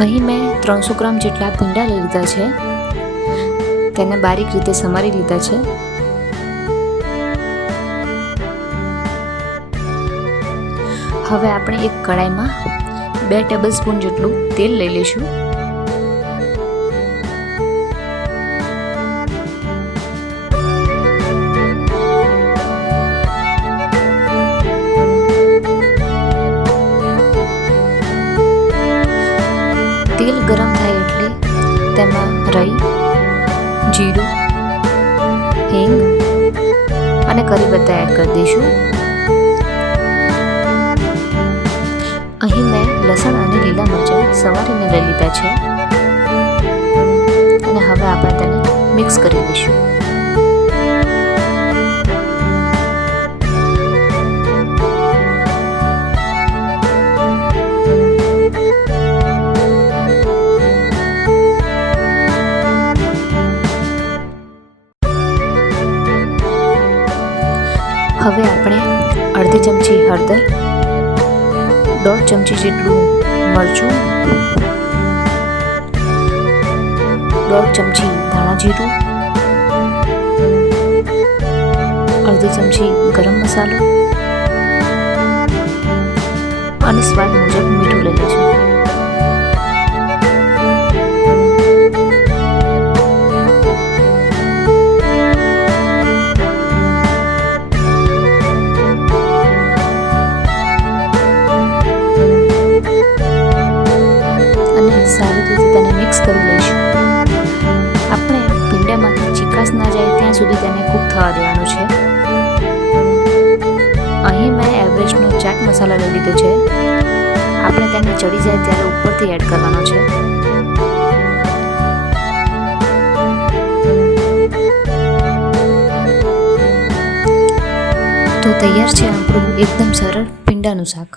અહીં મેં 300 ગ્રામ જેટલા ભીંડા લઈ લીધા છે. તેને બારીક રીતે સમારી લીધા છે. હવે આપણે એક કડાઈમાં 2 ટેબલસ્પૂન જેટલું તેલ લઈ લઈશું. તેલ ગરમ થાય એટલે તેમાં રાઈ, જીરું, હિંગ અને કરી પત્તા એડ કરી દઈશું. અહીં મેં લસણ અને લીલા મરચાં સમારીને લઈ લીધા છે અને હવે આપણે તેને મિક્સ કરી દઈશું. હવે આપણે અડધી ચમચી હળદર, 1.5 ચમચી જેટલું મરચું, 1.5 ચમચી ધાણા જીરું, અડધી ચમચી ગરમ મસાલો અને સ્વાદ મુજબ મીઠું લઈ લઈશું. સારી રીતે તેને મિક્સ કરી લઈશું. આપણે ભીંડામાંથી ચીકાશ ના જાય ત્યાં સુધી તેને કૂક થવા દેવાનું છે. અહીં મેં એવરેસ્ટનો ચાટ મસાલા લઈ લીધો છે. આપણે તેને ચડી જાય ત્યારે ઉપરથી એડ કરવાનો છે. તો તૈયાર છે આપણું એકદમ સરળ ભીંડાનું શાક.